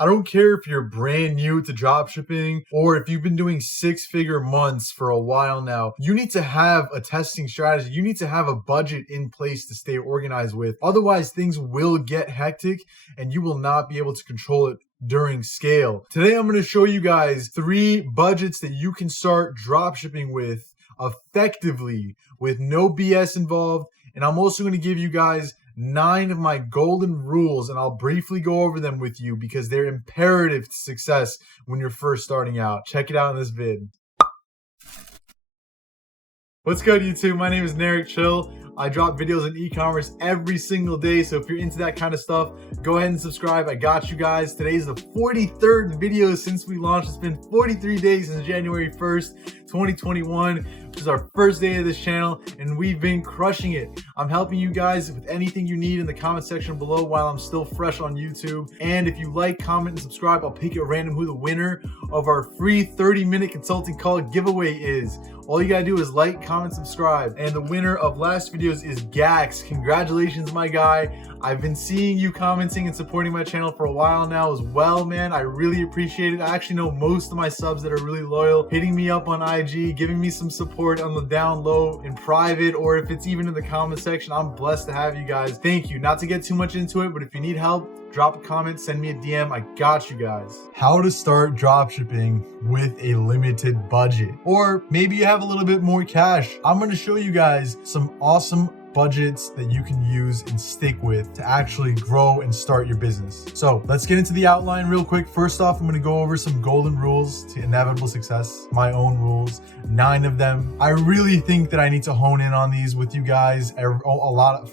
I don't care if you're brand new to dropshipping or if you've been doing 6-figure months for a while now. You need to have a testing strategy. You need to have a budget in place to stay organized with. Otherwise, things will get hectic and you will not be able to control it during scale. Today, I'm going to show you guys 3 budgets that you can start dropshipping with effectively with no BS involved. And I'm also going to give you guys 9 of my golden rules, and I'll briefly go over them with you because they're imperative to success when you're first starting out. Check it out in this vid. What's good, YouTube? My name is Narek Chill. I drop videos on e-commerce every single day, so if you're into that kind of stuff, go ahead and subscribe. I got you guys. Today's the 43rd video since we launched. It's been 43 days since January 1st, 2021, which is our first day of this channel, and we've been crushing it. I'm helping you guys with anything you need in the comment section below while I'm still fresh on YouTube. And if you like, comment, and subscribe, I'll pick at random who the winner of our free 30-minute consulting call giveaway is. All you gotta do is like, comment, subscribe. And the winner of last videos is Gax. Congratulations, my guy. I've been seeing you commenting and supporting my channel for a while now as well, man. I really appreciate it. I actually know most of my subs that are really loyal, hitting me up on IG, giving me some support on the down low in private, or if it's even in the comment section. I'm blessed to have you guys. Thank you. Not to get too much into it, but if you need help, drop a comment, send me a DM. I got you guys. How to start dropshipping with a limited budget. Or maybe you have a little bit more cash. I'm going to show you guys some awesome budgets that you can use and stick with to actually grow and start your business. So let's get into the outline real quick. First off, I'm going to go over some golden rules to inevitable success, my own rules, 9 of them. I really think that I need to hone in on these with you guys for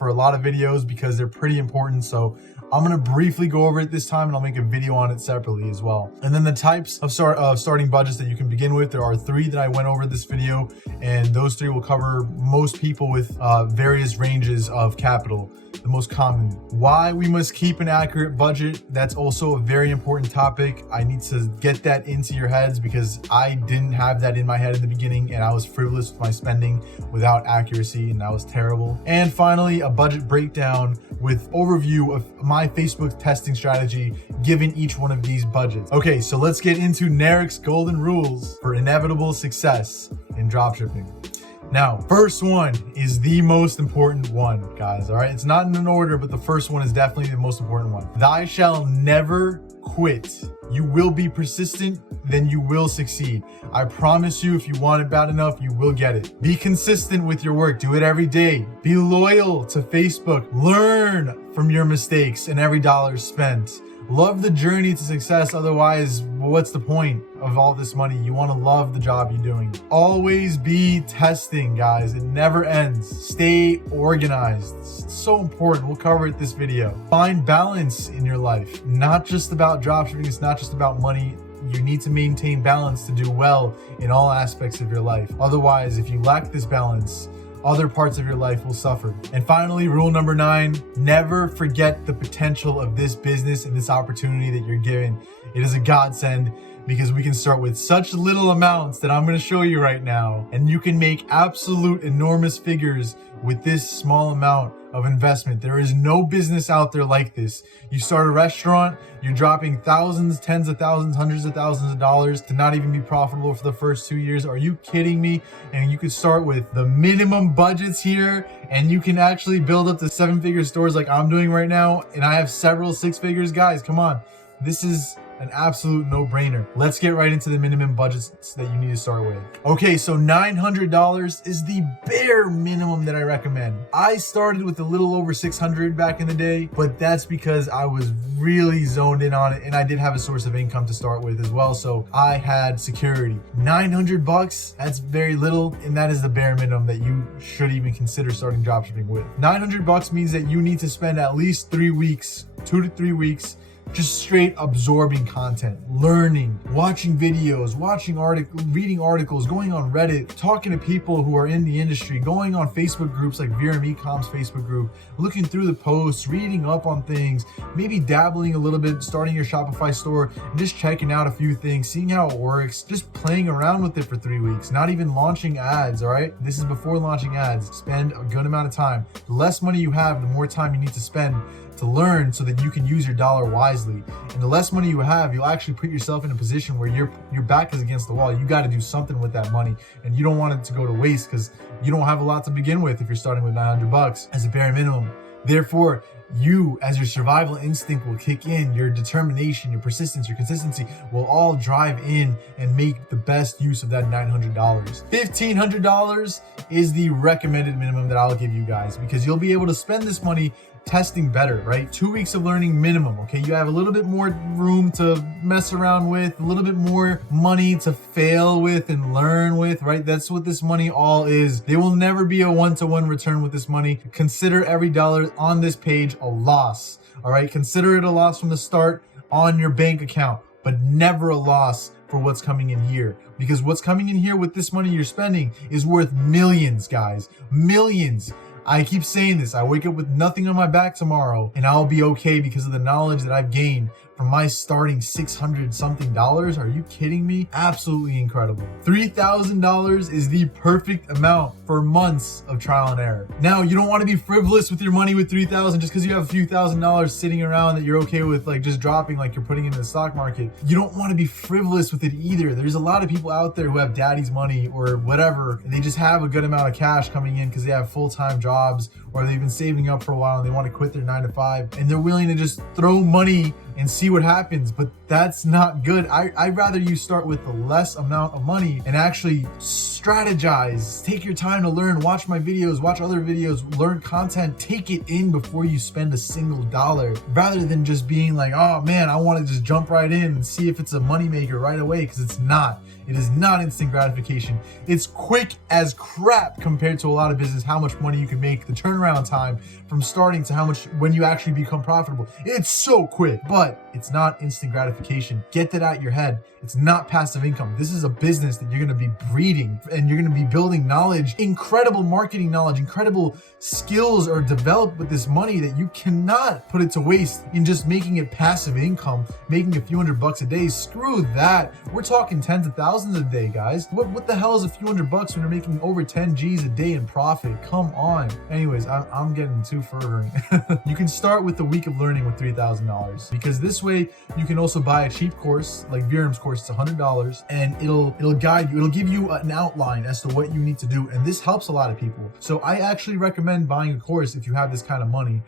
a lot of videos because they're pretty important. So I'm going to briefly go over it this time, and I'll make a video on it separately as well. And then the types of starting budgets that you can begin with. There are 3 that I went over this video, and those 3 will cover most people with various ranges of capital. The most common. Why we must keep an accurate budget. That's also a very important topic. I need to get that into your heads because I didn't have that in my head in the beginning, and I was frivolous with my spending without accuracy, and that was terrible. And finally, a budget breakdown with overview of my Facebook testing strategy given each one of these budgets. Okay, so let's get into Narek's golden rules for inevitable success in dropshipping. Now, first one is the most important one, guys, all right? It's not in an order, but the first one is definitely the most important one. Thou shalt never quit. You will be persistent, then you will succeed. I promise you, if you want it bad enough, you will get it. Be consistent with your work. Do it every day. Be loyal to Facebook. Learn from your mistakes and every dollar spent. Love the journey to success. Otherwise, what's the point of all this money? You want to love the job you're doing. Always be testing, guys. It never ends. Stay organized. It's so important. We'll cover it this video. Find balance in your life. Not just about dropshipping. It's not just about money. You need to maintain balance to do well in all aspects of your life. Otherwise, if you lack this balance, other parts of your life will suffer. And finally, rule number 9, never forget the potential of this business and this opportunity that you're given. It is a godsend because we can start with such little amounts that I'm going to show you right now, and you can make absolute enormous figures with this small amount of investment. There is no business out there like this. You start a restaurant, you're dropping thousands, tens of thousands, hundreds of thousands of dollars to not even be profitable for the first 2 years. Are you kidding me? And you could start with the minimum budgets here, and you can actually build up to 7-figure stores like I'm doing right now. And I have several 6 figures. Guys, come on. This is an absolute no-brainer. Let's get right into the minimum budgets that you need to start with. Okay, so $900 is the bare minimum that I recommend. I started with a little over $600 back in the day, but that's because I was really zoned in on it, and I did have a source of income to start with as well, so I had security. $900, that's very little, and that is the bare minimum that you should even consider starting dropshipping with. $900 means that you need to spend at least 3 weeks, 2 to 3 weeks, just straight absorbing content, learning, watching videos, reading articles, going on Reddit, talking to people who are in the industry, going on Facebook groups like VRM Ecom's Facebook group, looking through the posts, reading up on things, maybe dabbling a little bit, starting your Shopify store and just checking out a few things, seeing how it works, just playing around with it for 3 weeks, not even launching ads, all right? This is before launching ads. Spend a good amount of time. The less money you have, the more time you need to spend to learn so that you can use your dollar wisely. And the less money you have, you'll actually put yourself in a position where your back is against the wall. You got to do something with that money, and you don't want it to go to waste because you don't have a lot to begin with if you're starting with $900 as a bare minimum. Therefore, you, as your survival instinct will kick in, your determination, your persistence, your consistency will all drive in and make the best use of that $900. $1,500 is the recommended minimum that I'll give you guys, because you'll be able to spend this money testing better, right? 2 weeks of learning minimum, okay? You have a little bit more room to mess around with, a little bit more money to fail with and learn with, right? That's what this money all is. There will never be a one-to-one return with this money. Consider every dollar on this page a loss, all right? Consider it a loss from the start on your bank account, but never a loss for what's coming in here, because what's coming in here with this money you're spending is worth millions, guys, millions. I keep saying this. I wake up with nothing on my back tomorrow and I'll be okay because of the knowledge that I've gained from my starting $600 something. Are you kidding me? Absolutely incredible. $3,000 is the perfect amount for months of trial and error. Now, you don't want to be frivolous with your money with $3,000 just because you have a few $1,000s sitting around that you're okay with, like just dropping like you're putting into the stock market. You don't want to be frivolous with it either. There's a lot of people out there who have daddy's money or whatever, and they just have a good amount of cash coming in because they have full-time jobs or they've been saving up for a while and they want to quit their 9-to-5 and they're willing to just throw money and see what happens. But that's not good. I'd rather you start with the less amount of money and actually strategize. Take your time to learn, watch my videos, watch other videos, learn content, take it in before you spend a single dollar, rather than just being like, oh man, I want to just jump right in and see if it's a moneymaker right away, because it's not. It is not instant gratification. It's quick as crap compared to a lot of business, how much money you can make, the turnaround time from starting to how much when you actually become profitable. It's so quick, but it's not instant gratification. Get that out of your head. It's not passive income. This is a business that you're going to be breeding and you're going to be building knowledge, incredible marketing knowledge, incredible skills are developed with this money that you cannot put it to waste in just making it passive income, making a few $100 a day. Screw that. We're talking tens of thousands a day, guys. What the hell is a few $100 when you're making over 10 G's a day in profit? Come on. Anyways, I'm getting too fervent. You can start with the week of learning with $3,000, because this way you can also buy a cheap course like Virum's course. It's $100 and it'll guide you. It'll give you an outline as to what you need to do. And this helps a lot of people. So I actually recommend buying a course if you have this kind of money.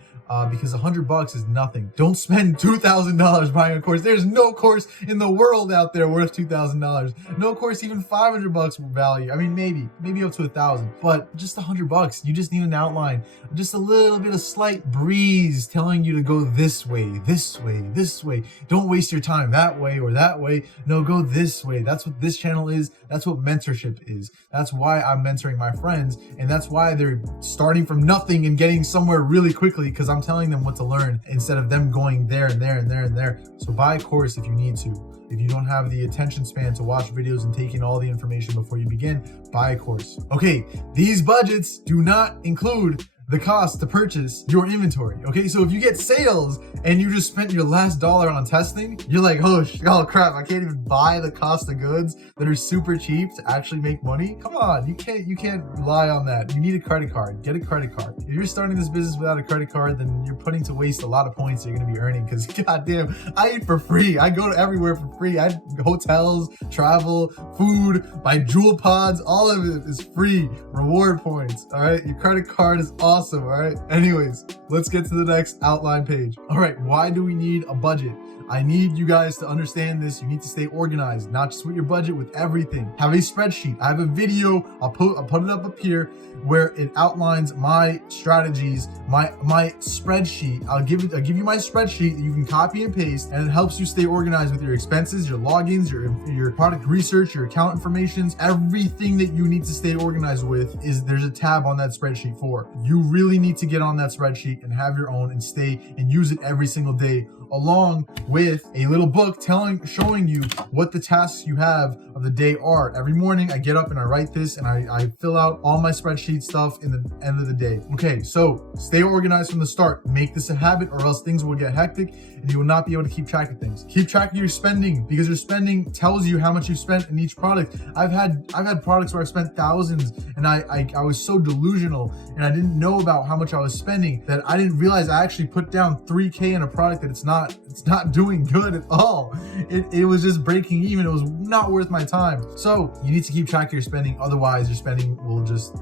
Because $100 is nothing. Don't spend $2,000 buying a course. There's no course in the world out there worth $2,000. No course even $500 value. I mean, maybe up to $1,000, but just $100. You just need an outline, just a little bit of slight breeze telling you to go this way, this way, this way. Don't waste your time that way or that way. No, go this way. That's what this channel is. That's what mentorship is. That's why I'm mentoring my friends, and that's why they're starting from nothing and getting somewhere really quickly, because I'm telling them what to learn instead of them going there and there and there and there. So buy a course if you need to. If you don't have the attention span to watch videos and take in all the information before you begin, buy a course. Okay, these budgets do not include the cost to purchase your inventory. Okay, so if you get sales and you just spent your last dollar on testing, you're like, oh crap, I can't even buy the cost of goods that are super cheap to actually make money. Come on, you can't rely on that. You need a credit card. Get a credit card. If you're starting this business without a credit card, then you're putting to waste a lot of points that you're gonna be earning, because goddamn, I eat for free. I go to everywhere for free. I hotels, travel, food, my jewel pods, all of it is free. Reward points. All right, your credit card is awesome. All right. Anyways, let's get to the next outline page. All right. Why do we need a budget? I need you guys to understand this. You need to stay organized, not just with your budget, with everything. Have a spreadsheet. I have a video. I'll put it up here where it outlines my strategies, my spreadsheet. I'll give you my spreadsheet that you can copy and paste, and it helps you stay organized with your expenses, your logins, your product research, your account informations, everything that you need to stay organized with. There's a tab on that spreadsheet for. You really need to get on that spreadsheet and have your own and stay and use it every single day, along with a little book showing you what the tasks you have of the day are every morning I get up and I write this and I fill out all my spreadsheet stuff in the end of the day. Okay, so stay organized from the start. Make this a habit or else things will get hectic and you will not be able to keep track of things. Keep track of your spending because your spending tells you how much you've spent in each product. I've had products where I spent thousands and I was so delusional and I didn't know about how much I was spending that I didn't realize I actually put down $3K in a product that it's not doing good at all. It was just breaking even. It was not worth my time. So you need to keep track of your spending. Otherwise, your spending will just,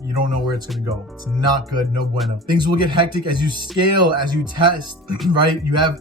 you don't know where it's going to go. It's not good. No bueno. Things will get hectic as you scale, as you test, right? You have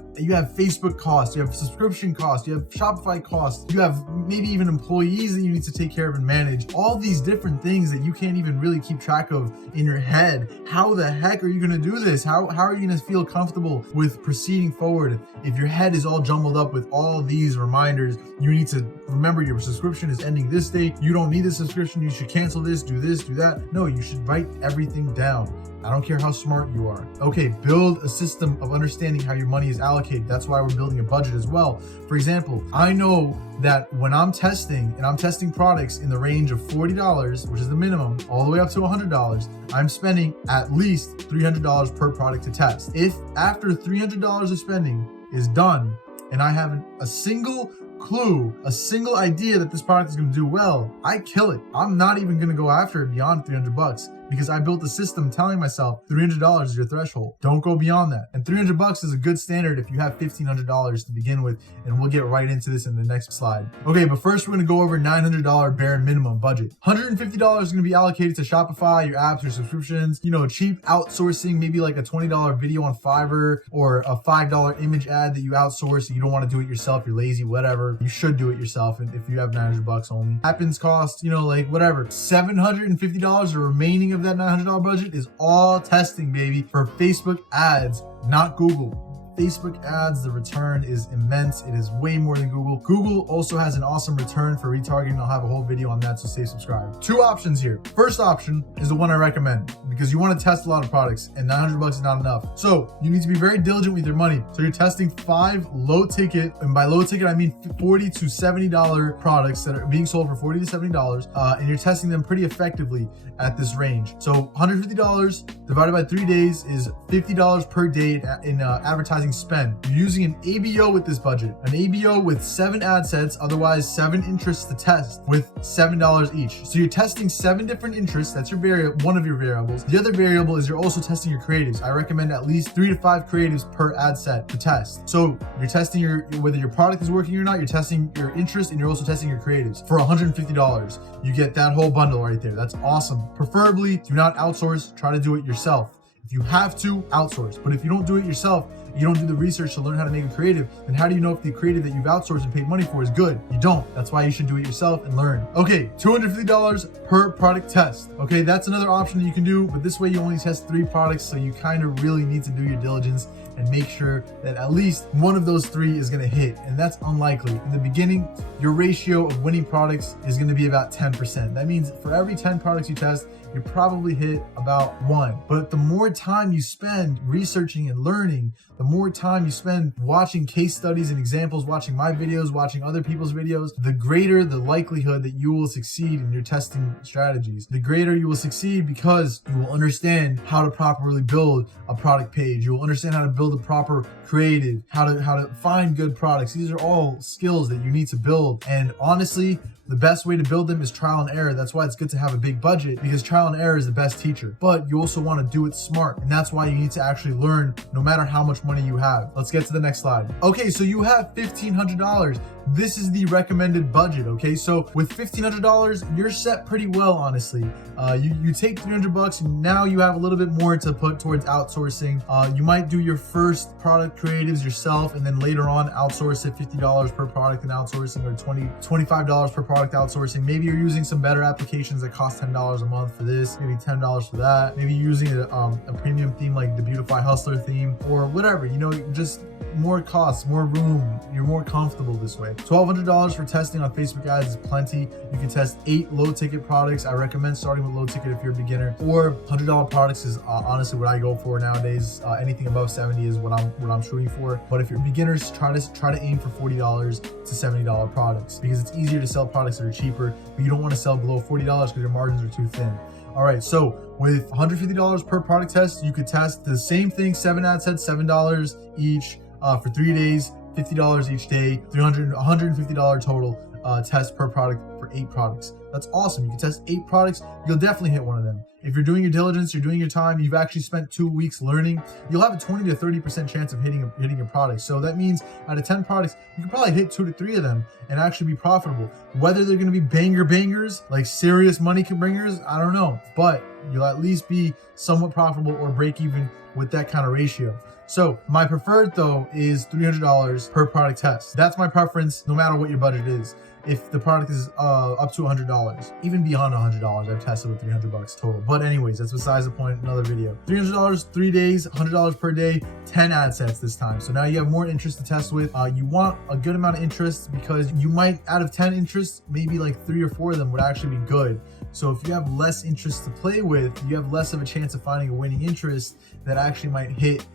Facebook costs, you have subscription costs, you have Shopify costs, you have maybe even employees that you need to take care of and manage. All these different things that you can't even really keep track of in your head. How the heck are you going to do this? How are you going to feel comfortable with proceeding forward if your head is all jumbled up with all these reminders? You need to remember your subscription is ending this day. You don't need this subscription. You should cancel this, do that. No, you should write everything down. I don't care how smart you are. Okay, build a system of understanding how your money is allocated. That's why we're building a budget as well. For example, I know that when I'm testing and I'm testing products in the range of $40, which is the minimum, all the way up to $100, I'm spending at least $300 per product to test. If after $300 of spending is done and I haven't a single clue, a single idea that this product is going to do well, I kill it. I'm not even going to go after it beyond $300 because I built a system telling myself $300 is your threshold. Don't go beyond that. And $300 is a good standard if you have $1,500 to begin with, and we'll get right into this in the next slide. Okay, but first we're going to go over $900 bare minimum budget. $150 is going to be allocated to Shopify, your apps, your subscriptions, cheap outsourcing, maybe like a $20 video on Fiverr or a $5 image ad that you outsource. You don't want to do it yourself, you're lazy, whatever. You should do it yourself, and if you have $900 only. Happens cost, whatever. $750, the remaining of that $900 budget is all testing, baby, for Facebook ads, not Google. Facebook ads, the return is immense. It is way more than Google. Google also has an awesome return for retargeting. I'll have a whole video on that, so stay subscribed. Two options here. First option is the one I recommend because you want to test a lot of products and $900 is not enough. So you need to be very diligent with your money. So you're testing 5 low ticket, and by low ticket, I mean $40 to $70 products that are being sold for $40 to $70, and you're testing them pretty effectively at this range. So $150 divided by 3 days is $50 per day in advertising spend. You're using an ABO with this budget, an ABO with 7 ad sets, otherwise 7 interests to test with $7 each. So you're testing 7 different interests. That's your one of your variables. The other variable is you're also testing your creatives. I recommend at least 3 to 5 creatives per ad set to test. So you're testing whether your product is working or not. You're testing your interest and you're also testing your creatives. For $150, you get that whole bundle right there. That's awesome. Preferably do not outsource. Try to do it yourself. If you have to, outsource. But if you don't do it yourself, you don't do the research to learn how to make a creative, then how do you know if the creative that you've outsourced and paid money for is good? You don't. That's why you should do it yourself and learn. Okay, $250 per product test. Okay, that's another option that you can do, but this way you only test 3 products, so you kind of really need to do your diligence and make sure that at least one of those 3 is going to hit, and that's unlikely. In the beginning, your ratio of winning products is going to be about 10%. That means for every 10 products you test, you probably hit about 1. But the more time you spend researching and learning, the more time you spend watching case studies and examples, watching my videos, watching other people's videos, the greater the likelihood that you will succeed in your testing strategies. The greater you will succeed because you will understand how to properly build a product page. You will understand how to build a proper creative, how to find good products. These are all skills that you need to build. And honestly, the best way to build them is trial and error. That's why it's good to have a big budget, because trial and error is the best teacher. But you also want to do it smart. And that's why you need to actually learn no matter how much money you have. Let's get to the next slide. Okay, so you have $1,500. This is the recommended budget, okay? So with $1,500, you're set pretty well, honestly. You take $300 and now you have a little bit more to put towards outsourcing. You might do your first product creatives yourself and then later on outsource it, $50 per product in outsourcing or $25 per product outsourcing. Maybe you're using some better applications that cost $10 a month for this, maybe $10 for that. Maybe you're using a premium theme like the Beautify Hustler theme or whatever, just more costs, more room. You're more comfortable this way. $1,200 for testing on Facebook ads is plenty. You can test 8 low ticket products. I recommend starting with low ticket if you're a beginner, or $100 products is honestly what I go for nowadays. Anything above 70 is what I'm shooting for. But if you're beginners, try to aim for $40 to $70 products, because it's easier to sell products that are cheaper, but you don't want to sell below $40 because your margins are too thin. All right, so with $150 per product test, you could test the same thing, 7 ad sets, $7 each for 3 days, $50 each day, $150 total test per product for 8 products. That's awesome. You can test 8 products. You'll definitely hit one of them. If you're doing your diligence, you're doing your time, you've actually spent 2 weeks learning, you'll have a 20 to 30% chance of hitting a product. So that means out of 10 products, you can probably hit 2 to 3 of them and actually be profitable. Whether they're going to be bangers, like serious money bringers, I don't know, but you'll at least be somewhat profitable or break even with that kind of ratio. So my preferred though is $300 per product test. That's my preference no matter what your budget is. If the product is up to $100, even beyond $100, I've tested with $300 total. But anyways, that's besides the point, another video. $300, 3 days, $100 per day, 10 ad sets this time. So now you have more interest to test with. You want a good amount of interest, because you might, out of 10 interests, maybe like 3 or 4 of them would actually be good. So if you have less interest to play with, you have less of a chance of finding a winning interest that actually might hit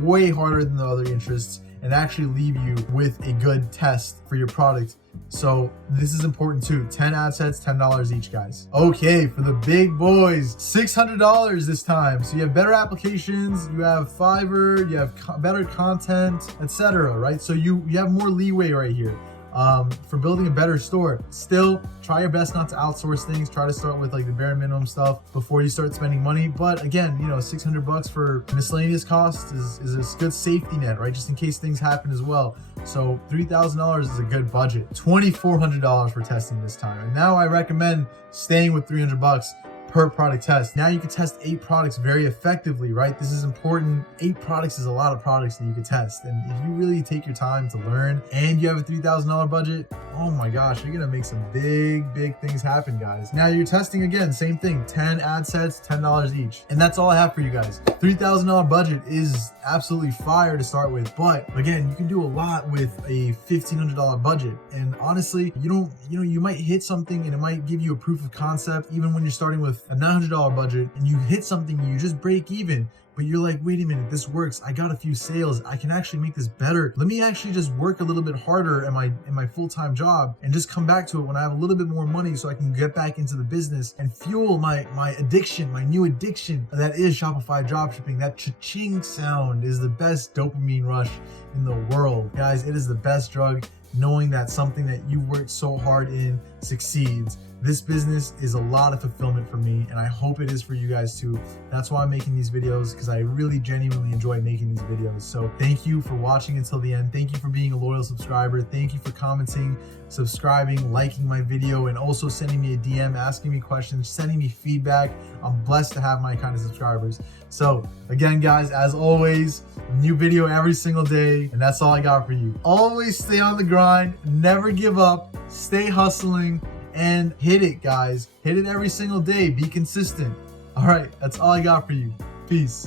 way harder than the other interests and actually leave you with a good test for your product. So this is important too. 10 ad sets, $10 each, guys. Okay, for the big boys, $600 this time. So you have better applications, you have Fiverr, you have better content, etc. Right? So you have more leeway right here. For building a better store. Still, try your best not to outsource things. Try to start with like the bare minimum stuff before you start spending money. But again, you know, $600 for miscellaneous costs is a good safety net, right? Just in case things happen as well. So $3,000 is a good budget. $2,400 for testing this time. And now I recommend staying with $300 per product test. Now you can test 8 products very effectively, right? This is important. 8 products is a lot of products that you can test. And if you really take your time to learn and you have a $3,000 budget, oh my gosh, you're gonna make some big things happen, guys. Now you're testing again, same thing, 10 ad sets, $10 each. And that's all I have for you guys. $3,000 budget is absolutely fire to start with. But again, you can do a lot with a $1,500 budget. And honestly, you might hit something and it might give you a proof of concept, even when you're starting with a $900 budget and you hit something and you just break even, but you're like, wait a minute, this works. I got a few sales. I can actually make this better. Let me actually just work a little bit harder in my full-time job and just come back to it when I have a little bit more money so I can get back into the business and fuel my addiction, my new addiction that is Shopify dropshipping. That cha-ching sound is the best dopamine rush in the world. Guys, it is the best drug, knowing that something that you worked so hard in succeeds. This business is a lot of fulfillment for me, and I hope it is for you guys too. That's why I'm making these videos, because I really genuinely enjoy making these videos. So thank you for watching until the end. Thank you for being a loyal subscriber. Thank you for commenting, subscribing, liking my video, and also sending me a DM, asking me questions, sending me feedback. I'm blessed to have my kind of subscribers. So again, guys, as always, new video every single day, and that's all I got for you. Always stay on the grind, never give up, stay hustling, and hit it, guys. Hit it every single day. Be consistent. All right, that's all I got for you. Peace.